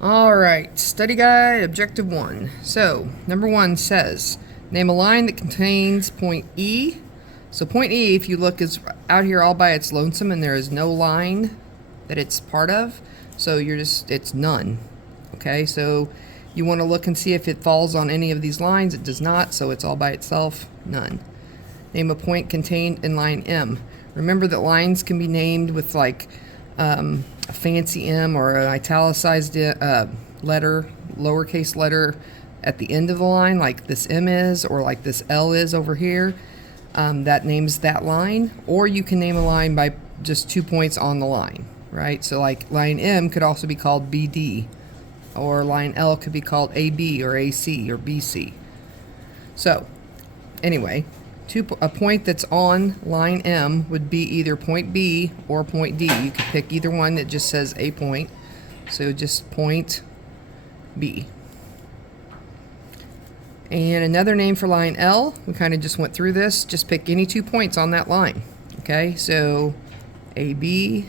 All right, study guide, objective 1. So, number 1 says, name a line that contains point E. So point E, if you look, is out here all by its lonesome and there is no line that it's part of. So it's none. Okay, so you want to look and see if it falls on any of these lines. It does not, so it's all by itself, none. Name a point contained in line M. Remember that lines can be named with like a fancy M or an italicized letter, lowercase letter at the end of the line, like this M is, or like this L is over here. That names that line. Or you can name a line by just 2 points on the line, right? So like line M could also be called BD, or line L could be called AB or AC or BC. So anyway, a point that's on line M would be either point B or point D. You could pick either one that just says a point. So just point B. And another name for line L, we kind of just went through this. Just pick any 2 points on that line. Okay, so AB,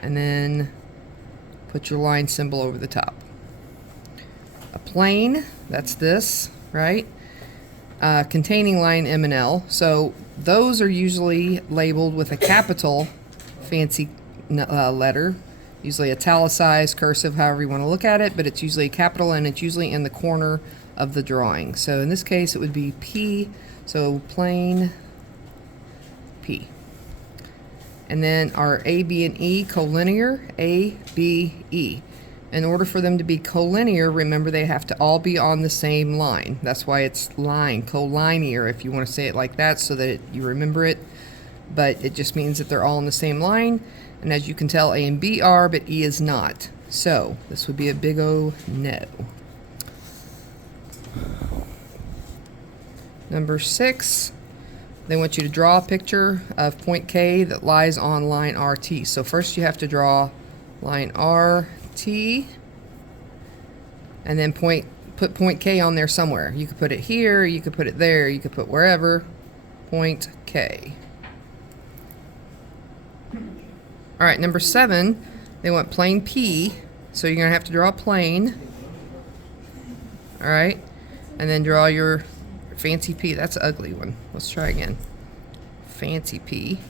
and then put your line symbol over the top. A plane, that's this, right? Containing line M and L. So those are usually labeled with a capital fancy letter, usually italicized, cursive, however you want to look at it, but it's usually a capital and it's usually in the corner of the drawing. So in this case it would be P, so plane P. And then our A, B, and E collinear, A, B, E. In order for them to be collinear, remember they have to all be on the same line. That's why it's line, collinear, if you want to say it like that so that you remember it. But it just means that they're all on the same line. And as you can tell, A and B are, but E is not. So this would be a big O no. Number 6, they want you to draw a picture of point K that lies on line RT. So first you have to draw line RT, and then put point K on there somewhere. You could put it here, you could put it there, you could put wherever, point K. All right, number 7, they want plane P, so you're gonna have to draw a plane. All right, and then draw your fancy P. That's an ugly one. Let's try again. Fancy P.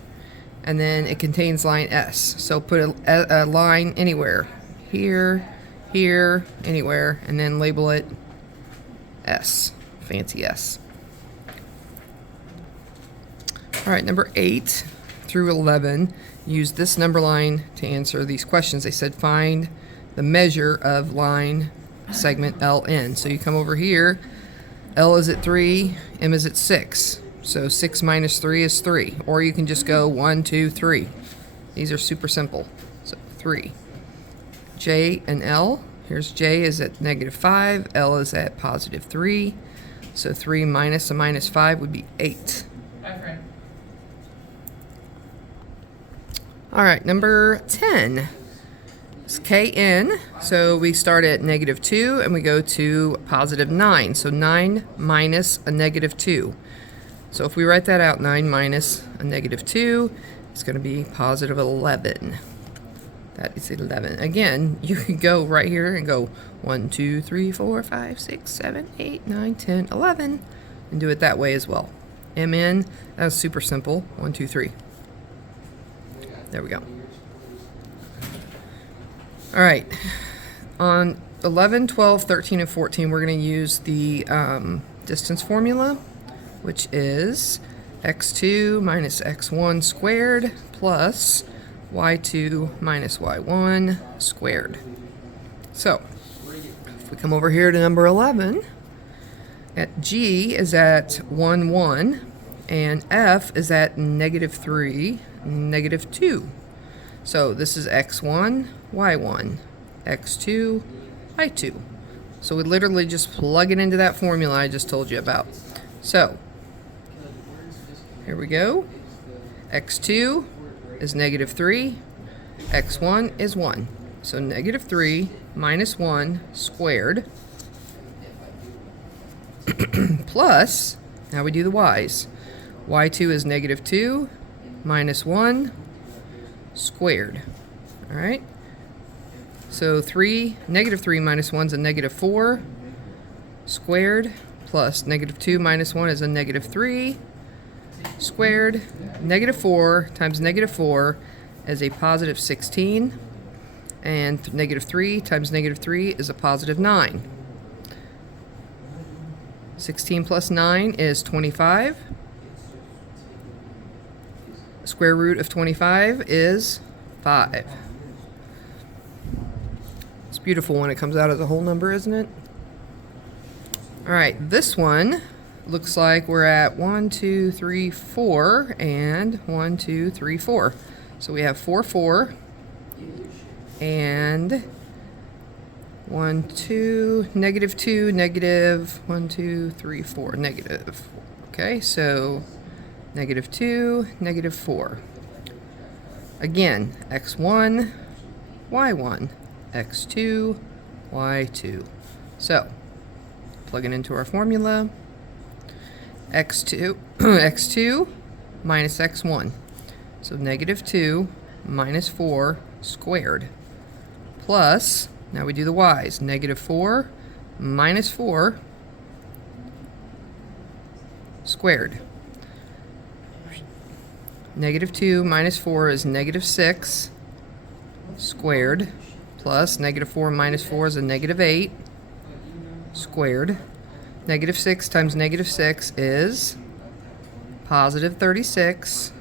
And then it contains line S. So put a line anywhere. Here, here, anywhere. And then label it S. Fancy S. All right, number 8 through 11. Use this number line to answer these questions. They said find the measure of line segment LN. So you come over here. L is at 3, M is at 6. So 6 minus 3 is 3. Or you can just go 1, 2, 3. These are super simple. So 3. J and L. Here's J is at -5. L is at +3. So 3 minus a -5 would be 8. All right, number 10. It's KN, so we start at -2 and we go to +9. So 9 minus a -2. So if we write that out, 9 minus a -2, it's going to be +11. That is 11. Again, you can go right here and go 1, 2, 3, 4, 5, 6, 7, 8, 9, 10, 11, and do it that way as well. MN, that's super simple. 1, 2, 3. There we go. All right, on 11, 12, 13, and 14, we're going to use the distance formula, which is x2 minus x1 squared plus y2 minus y1 squared. So, if we come over here to number 11, G is at 1, 1, and F is at -3, -2. So this is x1, y1, x2, y2. So we literally just plug it into that formula I just told you about. So here we go. x2 is -3, x1 is 1. So -3 minus 1 squared plus, now we do the y's. y2 is -2 minus 1 squared. All right, So negative 3 minus 1 is a negative 4 squared, plus negative 2 minus 1 is a negative 3 squared. Negative 4 times negative 4 is a positive 16. And negative 3 times negative 3 is a positive 9. 16 plus 9 is 25. Square root of 25 is 5. It's beautiful when it comes out as a whole number, isn't it? All right, this one looks like we're at 1, 2, 3, 4, and 1, 2, 3, 4. So we have 4, 4, and 1, 2, negative 2, negative 1, 2, 3, 4, negative. Okay, so negative 2, negative 4. Again, x1, y1, x2, y2. So, plug it into our formula. x2, x2 minus x1. So negative 2 minus 4 squared. Plus, now we do the y's. Negative 4 minus 4 squared. Negative 2 minus 4 is negative 6 squared, plus negative 4 minus 4 is a negative 8 squared. Negative 6 times negative 6 is positive 36.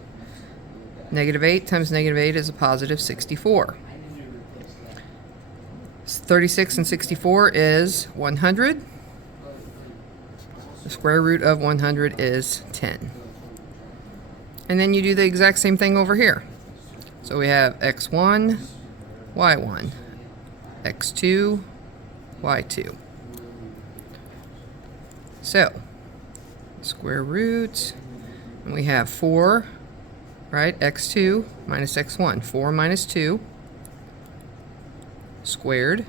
Negative 8 times negative 8 is a positive 64. 36 and 64 is 100. The square root of 100 is 10. And then you do the exact same thing over here. So we have x1, y1, x2, y2. So, square root, and we have 4, right, x2 minus x1. 4 minus 2 squared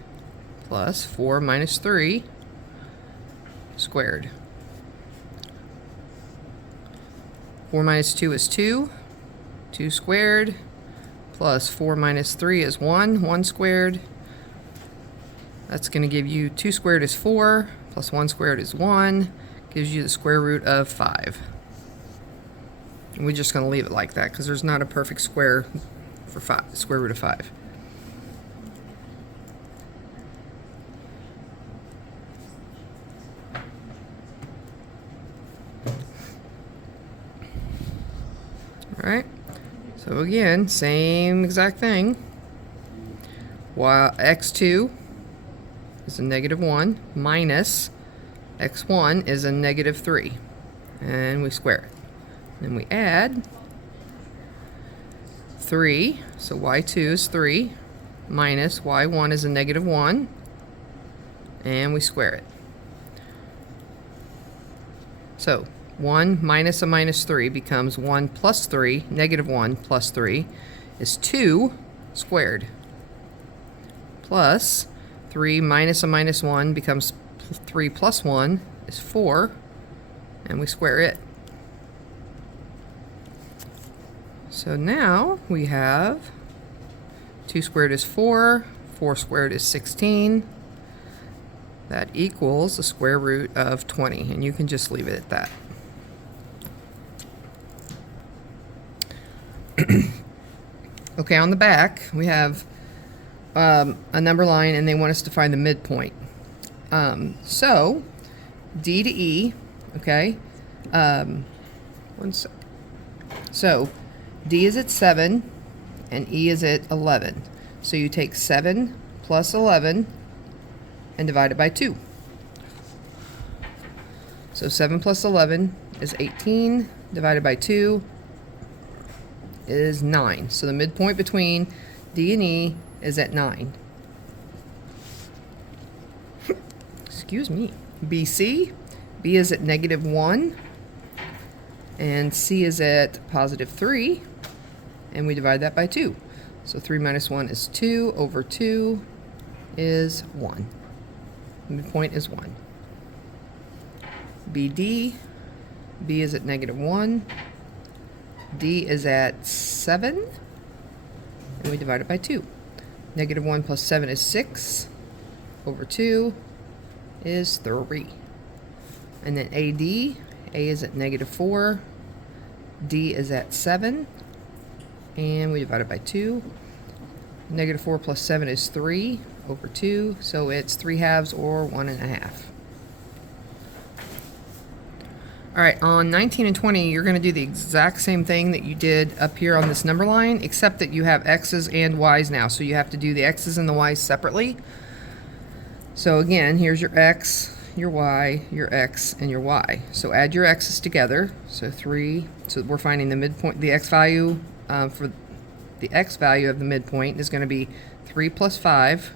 plus 4 minus 3 squared. 4 minus 2 is 2. 2 squared plus 4 minus 3 is 1. 1 squared. That's going to give you 2 squared is 4 plus 1 squared is 1. Gives you the square root of 5. And we're just going to leave it like that because there's not a perfect square for square root of 5. Alright, so again, same exact thing. While x2 is a negative 1 minus x1 is a negative 3. And we square it. Then we add 3, so y2 is 3, minus y1 is a negative 1, and we square it. So 1 minus a minus 3 becomes 1 plus 3, negative 1 plus 3 is 2 squared. Plus 3 minus a minus 1 becomes 3 plus 1 is 4, and we square it. So now we have 2 squared is 4, 4 squared is 16. That equals the square root of 20, and you can just leave it at that. Okay, on the back we have a number line, and they want us to find the midpoint. So D to E, okay. One sec. So D is at 7 and E is at 11. So you take 7 plus 11 and divide it by 2. So 7 plus 11 is 18, divided by 2 is 9. So the midpoint between D and E is at 9. Excuse me. BC, B is at negative 1, and C is at positive 3, and we divide that by 2. So 3 minus 1 is 2, over 2 is 1. Midpoint is 1. BD, B is at negative 1, D is at 7, and we divide it by 2. Negative 1 plus 7 is 6. Over 2 is 3. And then AD, A is at negative 4. D is at 7. And we divide it by 2. Negative 4 plus 7 is 3 over 2. So it's 3/2 or 1.5. Alright, on 19 and 20, you're going to do the exact same thing that you did up here on this number line, except that you have x's and y's now. So you have to do the x's and the y's separately. So again, here's your x, your y, your x, and your y. So add your x's together. So 3, so we're finding the midpoint, the x value for the x value of the midpoint is going to be 3 plus 5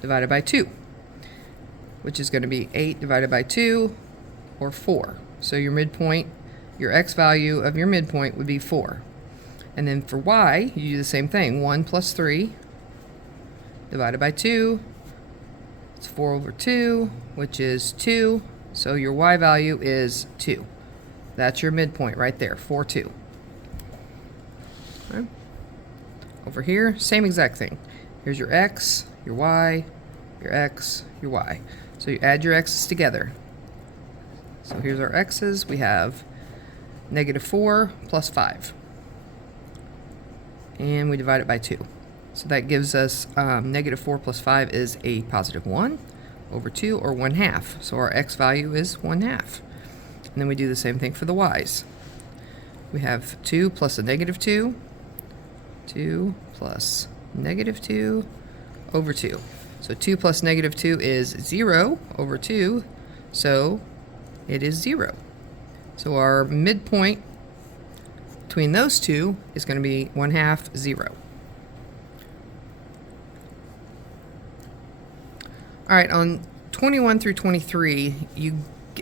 divided by 2, which is going to be 8 divided by 2, or 4. So your midpoint, your x value of your midpoint would be 4. And then for y, you do the same thing. 1 plus 3 divided by 2. It's 4 over 2, which is 2. So your y value is 2. That's your midpoint right there, 4, 2. Okay. Over here, same exact thing. Here's your x, your y, your x, your y. So you add your x's together. So here's our x's. We have negative 4 plus 5. And we divide it by 2. So that gives us negative 4 plus 5 is a positive 1 over 2, or 1/2. So our x value is 1/2. And then we do the same thing for the y's. We have 2 plus a negative 2. 2 plus negative 2 over 2. So 2 plus negative 2 is 0 over 2. So it is 0. So our midpoint between those two is going to be 1/2, 0. All right, on 21 through 23,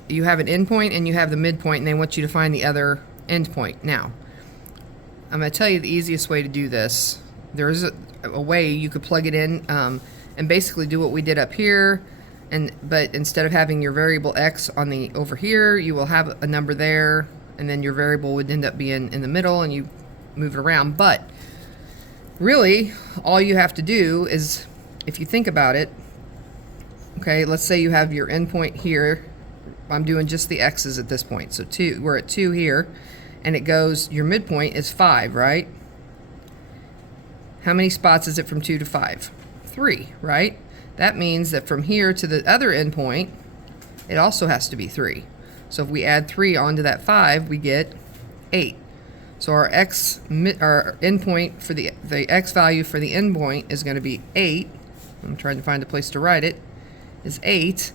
you have an endpoint and you have the midpoint, and they want you to find the other endpoint. Now, I'm going to tell you the easiest way to do this. There is a way you could plug it in and basically do what we did up here. But instead of having your variable x on the over here, you will have a number there, and then your variable would end up being in the middle, and you move it around. But really, all you have to do is, if you think about it, okay, let's say you have your endpoint here. I'm doing just the x's at this point. So 2, we're at 2 here, and it goes, your midpoint is 5, right? How many spots is it from 2 to 5? 3, right? That means that from here to the other endpoint, it also has to be 3. So if we add 3 onto that 5, we get 8. So our endpoint for the x value for the endpoint is going to be 8. I'm trying to find a place to write it. Is 8.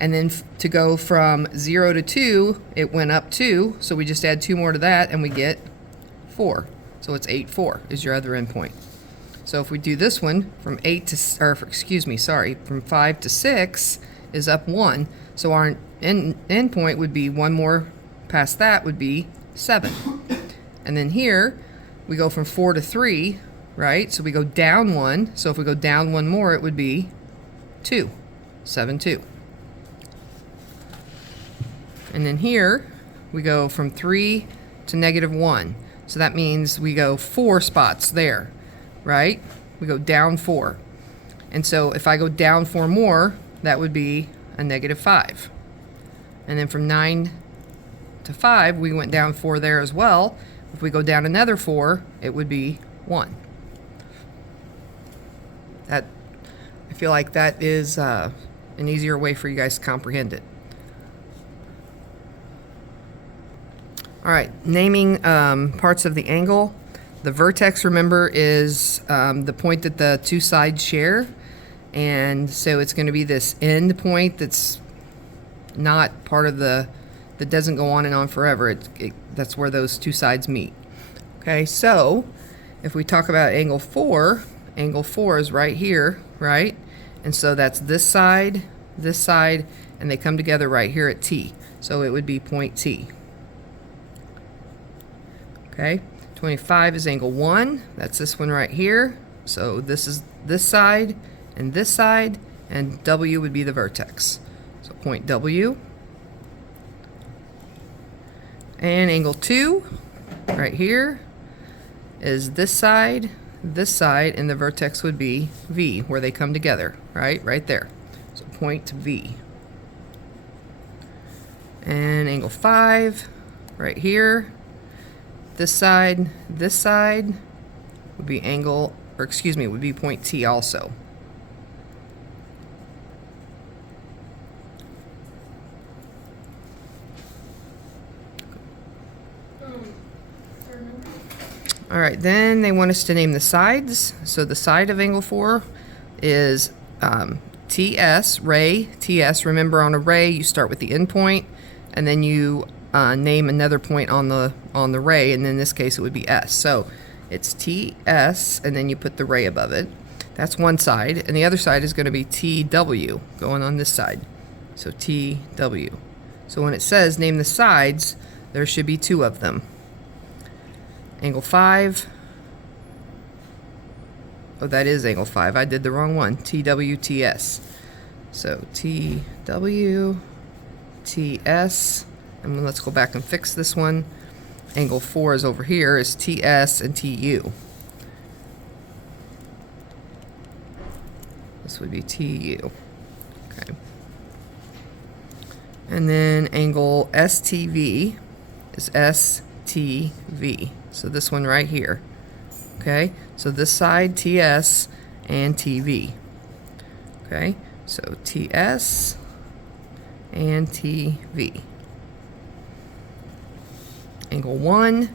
And then to go from 0 to 2, it went up 2. So we just add 2 more to that, and we get 4. So it's 8, 4 is your other endpoint. So if we do this one from from 5 to 6 is up 1. So our endpoint would be 1 more past that would be 7. And then here we go from 4 to 3, right? So we go down 1. So if we go down 1 more, it would be 2, 7, 2. And then here we go from 3 to negative 1. So that means we go 4 spots there. Right? We go down 4. And so if I go down 4 more, that would be a negative 5. And then from 9 to 5, we went down 4 there as well. If we go down another 4, it would be 1. I feel like that is an easier way for you guys to comprehend it. All right, naming parts of the angle. The vertex, remember, is the point that the two sides share. And so it's going to be this end point that's not part of that doesn't go on and on forever. That's where those two sides meet. Okay, so if we talk about angle 4 is right here, right? And so that's this side, and they come together right here at T. So it would be point T. Okay. 25 is angle 1. That's this one right here. So this is this side, and W would be the vertex. So point W. And angle 2 right here is this side, this side, and the vertex would be V, where they come together, right? Right there. So point V. And angle 5, right here. This side would be angle, or excuse me, would be point T also. All right, then they want us to name the sides. So the side of angle 4 is TS, ray, TS. Remember, on a ray, you start with the end point, and then you name another point on the ray, and in this case, it would be S. So it's TS, and then you put the ray above it. That's one side, and the other side is going to be TW, going on this side. So TW. So when it says name the sides, there should be 2 of them. Angle 5. Oh, that is angle 5. I did the wrong one. TWTS. So TWTS. And let's go back and fix this one. Angle 4 is over here, is TS and TU. This would be TU. Okay. And then angle STV is STV. So this one right here. Okay, so this side TS and TV. Okay, so TS and TV. Angle 1,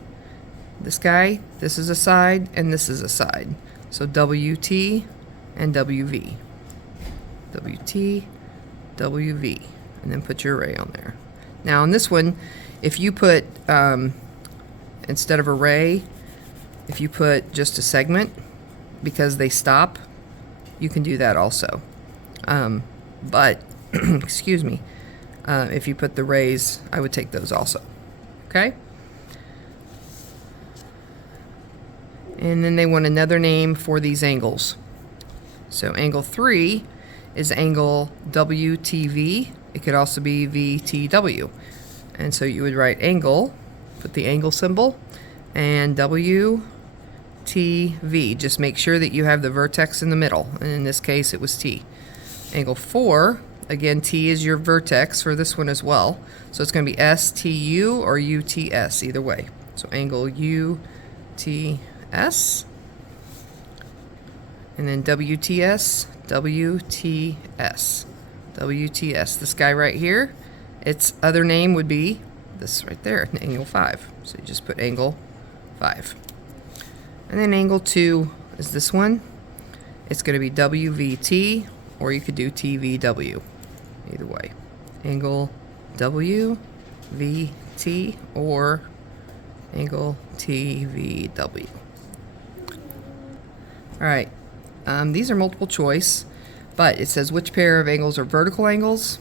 this guy, this is a side, and this is a side. So WT and WV. WT, WV. And then put your array on there. Now on this one, if you put, instead of array, if you put just a segment, because they stop, you can do that also. But, excuse me, if you put the rays, I would take those also. Okay? And then they want another name for these angles. So angle 3 is angle WTV. It could also be VTW. And so you would write angle, put the angle symbol, and WTV. Just make sure that you have the vertex in the middle. And in this case, it was T. Angle 4, again, T is your vertex for this one as well. So it's going to be STU or UTS, either way. So angle UTS. And then WTS, WTS, WTS. This guy right here, its other name would be this right there, angle 5. So you just put angle 5. And then angle 2 is this one. It's going to be WVT, or you could do TVW, either way. Angle WVT or angle TVW. All right, these are multiple choice, but it says which pair of angles are vertical angles,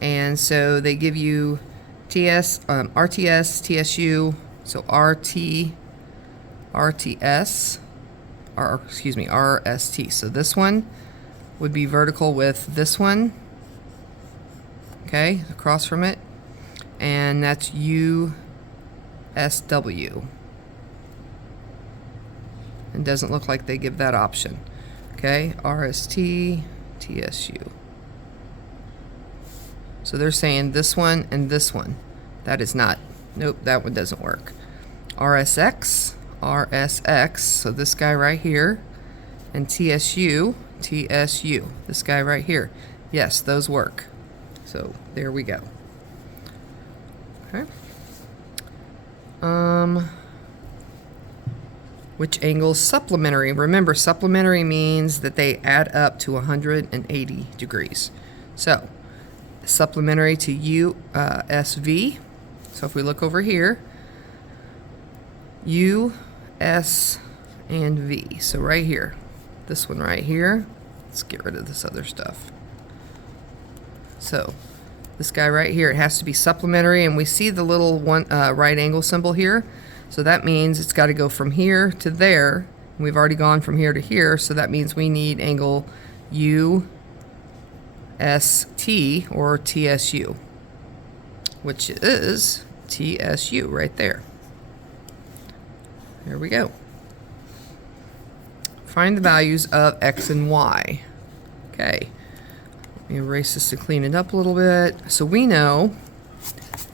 and so they give you TS, RTS, TSU, so RT, RTS, or excuse me, RST. So this one would be vertical with this one, okay, across from it, and that's USW. It doesn't look like they give that option. Okay, RST, TSU. So they're saying this one and this one. That is not, nope, that one doesn't work. RSX, RSX, so this guy right here, and TSU, TSU, this guy right here. Yes, those work. So there we go. Okay. Which angle is supplementary? Remember, supplementary means that they add up to 180 degrees. So, supplementary to USV. So if we look over here, U, S, and V. So right here, this one right here. Let's get rid of this other stuff. So this guy right here, it has to be supplementary, and we see the little one right angle symbol here. So that means it's got to go from here to there. We've already gone from here to here, so that means we need angle UST or TSU, which is TSU right there. There we go. find the values of x and y. Okay, let me erase this to clean it up a little bit. So we know,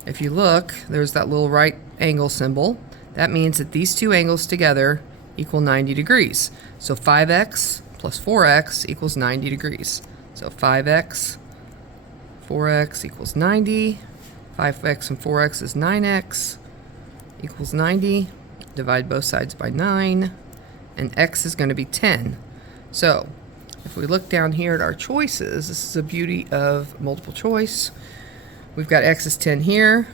if you look, there's that little right angle symbol. That means that these two angles together equal 90 degrees. So 5x plus 4x equals 90 degrees. So 5x, 4x equals 90. 5x and 4x is 9x equals 90. Divide both sides by 9. And x is going to be 10. So if we look down here at our choices, this is the beauty of multiple choice. We've got x is 10 here.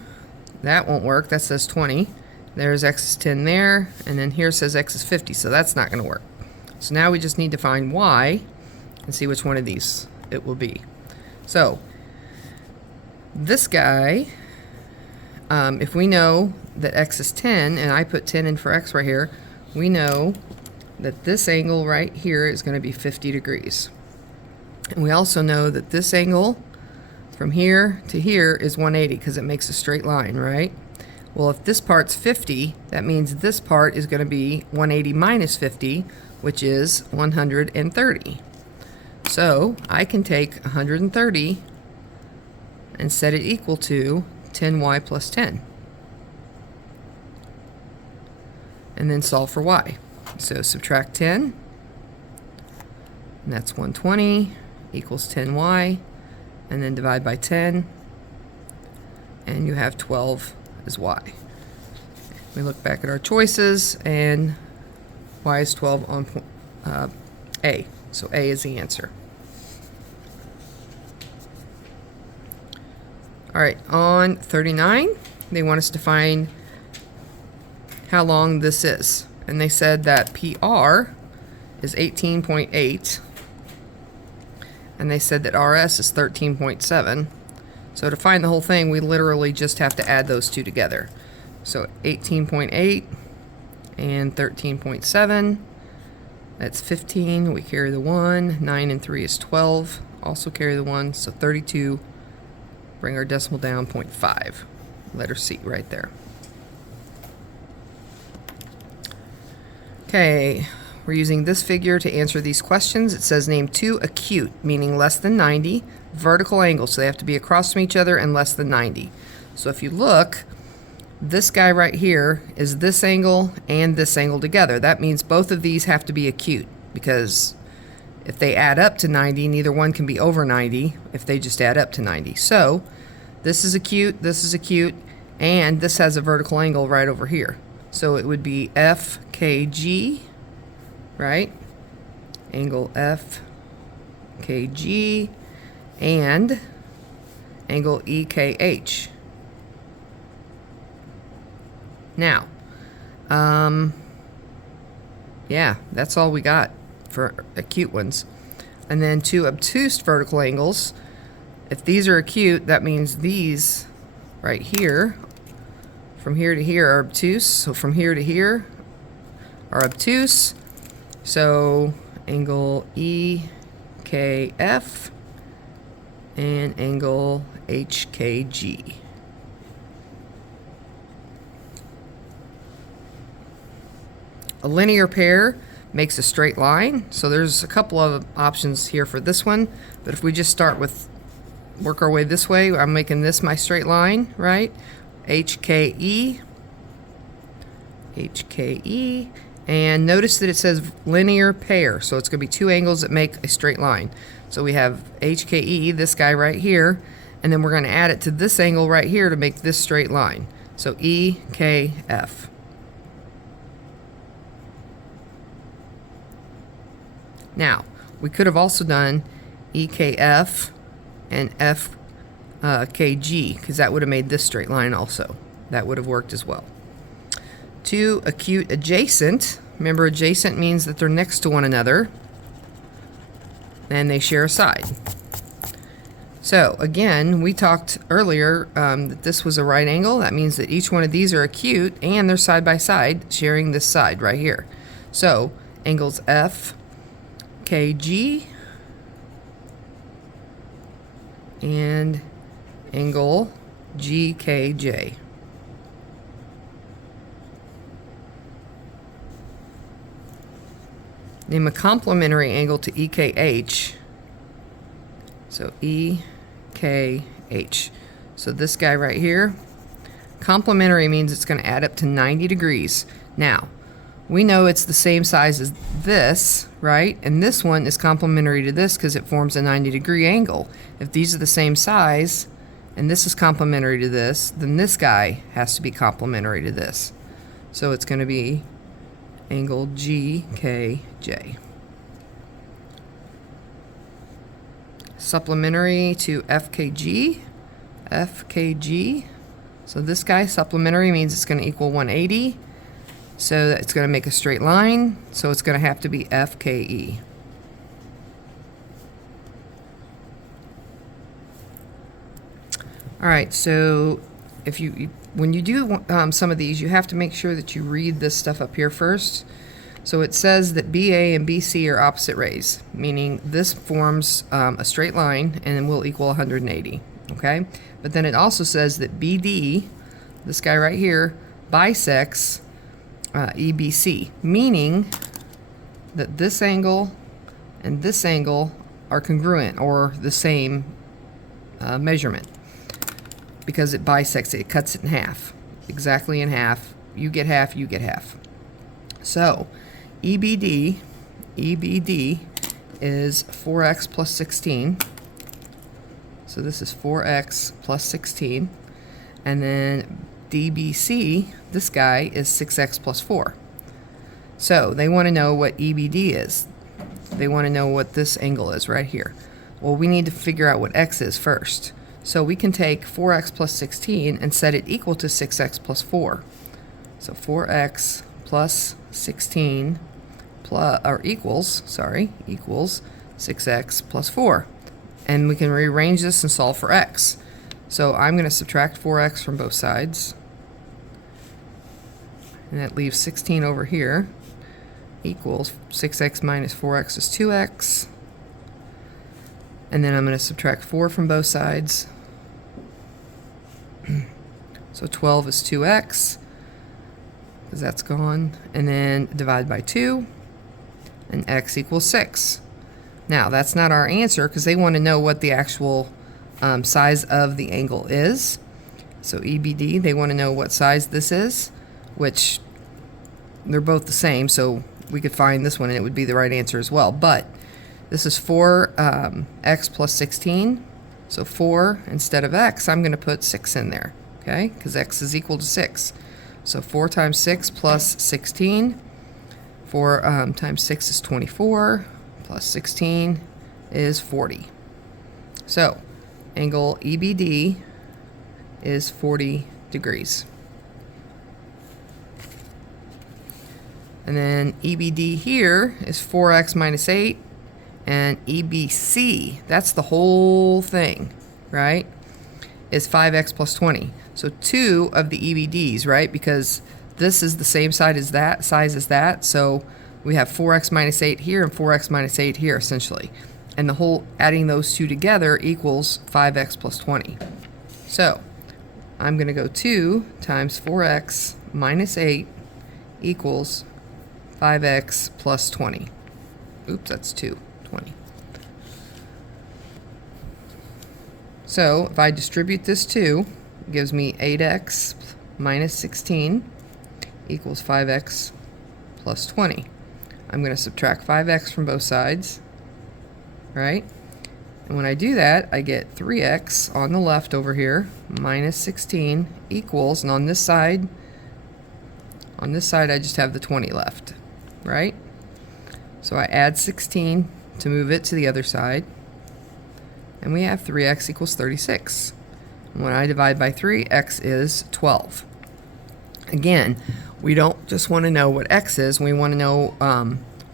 That won't work. That says 20. There's x is 10 there. And then here says x is 50. So that's not going to work. So now we just need to find y and see which one of these it will be. So this guy, if we know that x is 10, and I put 10 in for x right here, we know that this angle right here is going to be 50 degrees. And we also know that this angle from here to here is 180 because it makes a straight line, right? Well, if this part's 50, that means this part is going to be 180 minus 50, which is 130. So I can take 130 and set it equal to 10y plus 10. And then solve for y. So subtract 10, and that's 120 equals 10y, and then divide by 10, and you have 12 as y. We look back at our choices, and y is 12 on A. So A is the answer. All right, on 39, they want us to find how long this is. And they said that PR is 18.8. And they said that RS is 13.7. So to find the whole thing, we literally just have to add those two together. So 18.8 and 13.7. That's 15. We carry the 1. 9 and 3 is 12. Also carry the 1. So 32. Bring our decimal down 0.5. Letter C right there. Okay, we're using this figure to answer these questions. It says name two acute, meaning less than 90, vertical angles, so they have to be across from each other and less than 90. So if you look, this guy right here is this angle and this angle together. That means both of these have to be acute, because if they add up to 90, neither one can be over 90 if they just add up to 90. So this is acute, and this has a vertical angle right over here. So it would be FKG, right? Angle FKG and angle EKH. Now, yeah, that's all we got for acute ones. And then two obtuse vertical angles. If these are acute, that means these right here, from here to here, are obtuse. So from here to here are obtuse. So angle EKF and angle HKG. A linear pair makes a straight line. So there's a couple of options here for this one. But if we just start with, work our way this way, I'm making this my straight line, right? HKE, HKE, and notice that it says linear pair, so it's going to be two angles that make a straight line. So we have HKE, this guy right here, and then we're going to add it to this angle right here to make this straight line. So EKF. Now, we could have also done EKF and FKG, because that would have made this straight line also. That would have worked as well. Two acute adjacent. Remember, adjacent means that they're next to one another and they share a side. So again, we talked earlier that this was a right angle. That means that each one of these are acute and they're side by side, sharing this side right here. So angles FKG and angle GKJ. Name a complementary angle to EKH. So EKH. So this guy right here, complementary means it's going to add up to 90 degrees. Now, we know it's the same size as this, right? And this one is complementary to this because it forms a 90-degree angle. If these are the same size, and this is complementary to this, then this guy has to be complementary to this. So it's going to be angle GKJ. Supplementary to FKG. FKG. So this guy, supplementary, means it's going to equal 180. So it's going to make a straight line. So it's going to have to be FKE. All right, so if when you do some of these, you have to make sure that you read this stuff up here first. So it says that BA and BC are opposite rays, meaning this forms a straight line and will equal 180, okay? But then it also says that BD, this guy right here, bisects EBC, meaning that this angle and this angle are congruent, or the same measurement, because it bisects it, it cuts it in half, exactly in half. You get half, you get half. So EBD is 4x plus 16. So this is 4x plus 16. And then DBC, this guy, is 6x plus 4. So they want to know what EBD is. They want to know what this angle is right here. Well, we need to figure out what x is first. So we can take 4x plus 16 and set it equal to 6x plus 4. So 4x plus 16 equals 6x plus 4. And we can rearrange this and solve for x. So I'm going to subtract 4x from both sides. And that leaves 16 over here equals 6x minus 4x is 2x. And then I'm going to subtract 4 from both sides. So 12 is 2x, because that's gone. And then divide by 2, and x equals 6. Now, that's not our answer, because they want to know what the actual size of the angle is. So EBD, they want to know what size this is, which they're both the same, so we could find this one and it would be the right answer as well. But this is 4x plus 16. So 4 instead of x, I'm going to put 6 in there, okay? Because x is equal to 6. So 4 times 6 plus 16. 4 times 6 is 24. Plus 16 is 40. So angle EBD is 40 degrees. And then EBD here is 4x minus 8. And EBC, that's the whole thing, right, is 5x plus 20. So 2 of the EBDs, right, because this is the same size as that, so we have 4x minus 8 here and 4x minus 8 here, essentially. And the whole, adding those two together equals 5x plus 20. So I'm going to go 2 times 4x minus 8 equals 5x plus 20. Oops, that's 2. 20. So if I distribute this 2, it gives me 8x minus 16 equals 5x plus 20. I'm going to subtract 5x from both sides, right? And when I do that, I get 3x on the left over here minus 16 equals, and on this side I just have the 20 left, right? So I add 16 to move it to the other side, and we have 3x equals 36. And when I divide by 3, x is 12. Again, we don't just want to know what x is, we want to know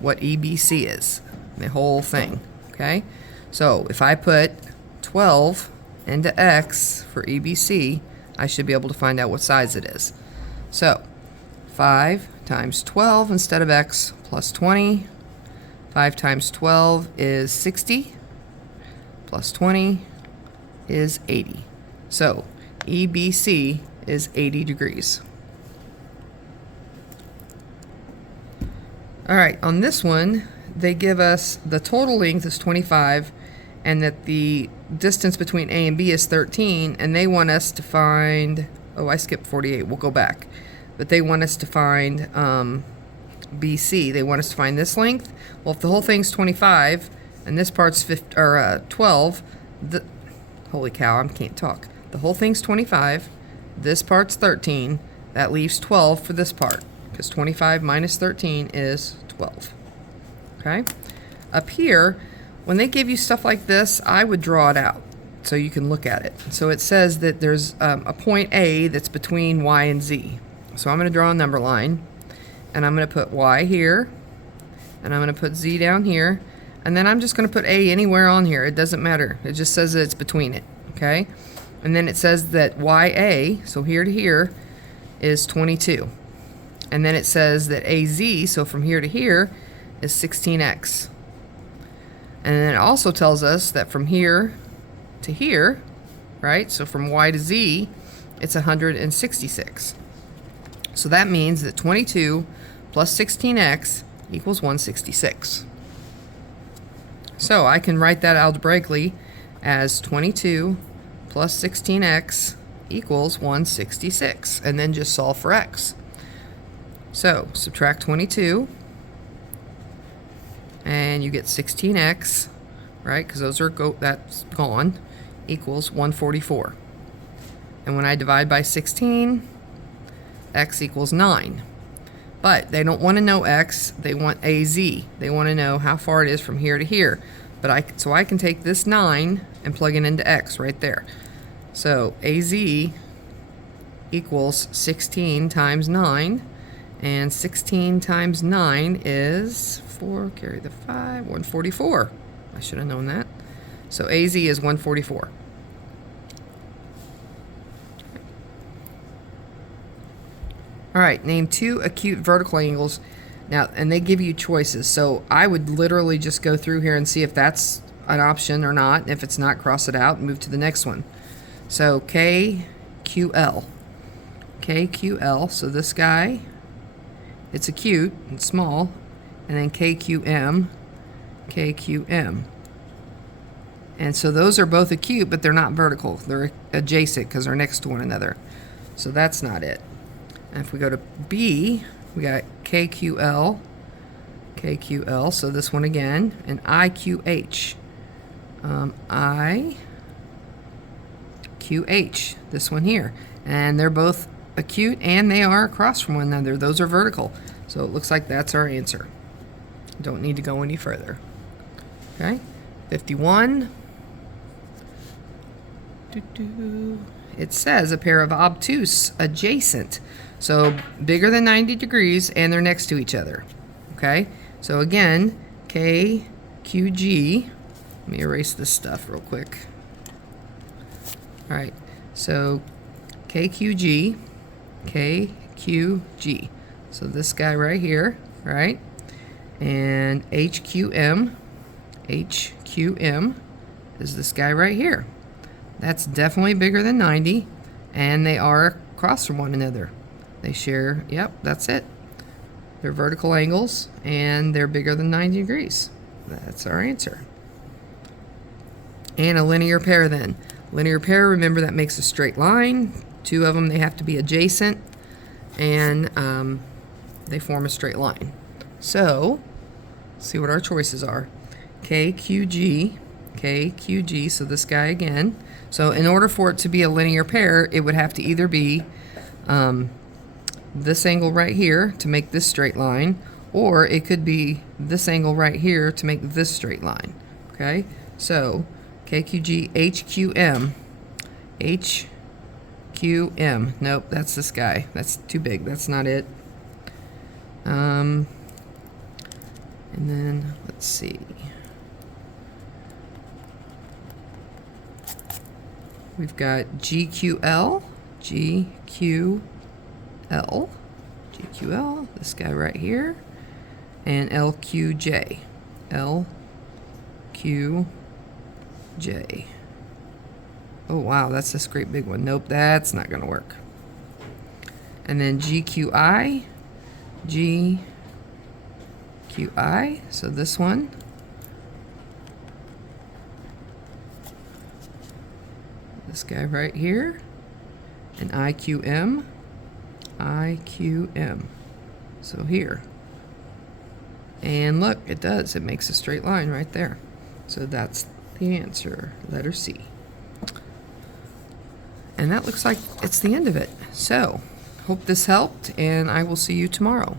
what EBC is, the whole thing, okay? So if I put 12 into x for EBC, I should be able to find out what size it is. So 5 times 12 instead of x plus 20. 5 times 12 is 60, plus 20 is 80. So EBC is 80 degrees. All right, on this one, they give us the total length is 25 and that the distance between A and B is 13, and they want us to find, oh, I skipped 48, we'll go back. But they want us to find BC. They want us to find this length. Well, if the whole thing's 25 and this part's 12, holy cow, I can't talk. The whole thing's 25, this part's 13, that leaves 12 for this part, because 25 minus 13 is 12. Okay? Up here, when they give you stuff like this, I would draw it out so you can look at it. So it says that there's a point A that's between Y and Z. So I'm going to draw a number line, and I'm going to put Y here, and I'm going to put Z down here, and then I'm just going to put A anywhere on here. It doesn't matter. It just says that it's between it. Okay? And then it says that YA, so here to here, is 22. And then it says that AZ, so from here to here, is 16x. And then it also tells us that from here to here, right, so from Y to Z, it's 166. So that means that 22 plus 16x equals 166. So I can write that algebraically as 22 plus 16x equals 166, and then just solve for x. So subtract 22, and you get 16x, right, because those are that's gone, equals 144. And when I divide by 16, x equals 9. But they don't want to know x, they want AZ. They want to know how far it is from here to here. But so I can take this 9 and plug it into x right there. So AZ equals 16 times 9, and 16 times 9 is 4, carry the 5, 144. I should have known that. So AZ is 144. All right, name 2 acute vertical angles. Now, and they give you choices. So I would literally just go through here and see if that's an option or not. And if it's not, cross it out and move to the next one. So KQL. KQL, so this guy, it's acute, it's small. And then KQM, KQM. And so those are both acute, but they're not vertical. They're adjacent because they're next to one another. So that's not it. And if we go to B, we got KQL, KQL, so this one again, and IQH. IQH, this one here. And they're both acute and they are across from one another. Those are vertical. So it looks like that's our answer. Don't need to go any further. Okay, 51. It says a pair of obtuse adjacent. So bigger than 90 degrees and they're next to each other. Okay, so again, KQG. Let me erase this stuff real quick. All right, so KQG, KQG. So this guy right here, right? And HQM, HQM is this guy right here. That's definitely bigger than 90, and they are across from one another. They share, yep, that's it. They're vertical angles, and they're bigger than 90 degrees. That's our answer. And a linear pair then. Linear pair, remember, that makes a straight line. 2 of them, they have to be adjacent, and they form a straight line. So, let's see what our choices are. KQG, KQG, so this guy again. So in order for it to be a linear pair, it would have to either be this angle right here to make this straight line, or it could be this angle right here to make this straight line. Okay, so KQG, HQM, HQM. Nope, that's this guy. That's too big. That's not it. And then let's see. We've got GQL, GQL, GQL, this guy right here, and LQJ, LQJ. Oh wow, that's this great big one. Nope, that's not gonna work. And then GQI, GQI, QI, so this one. This guy right here. And IQM. IQM. So here. And look, it does. It makes a straight line right there. So that's the answer, letter C. And that looks like it's the end of it. So, hope this helped, and I will see you tomorrow.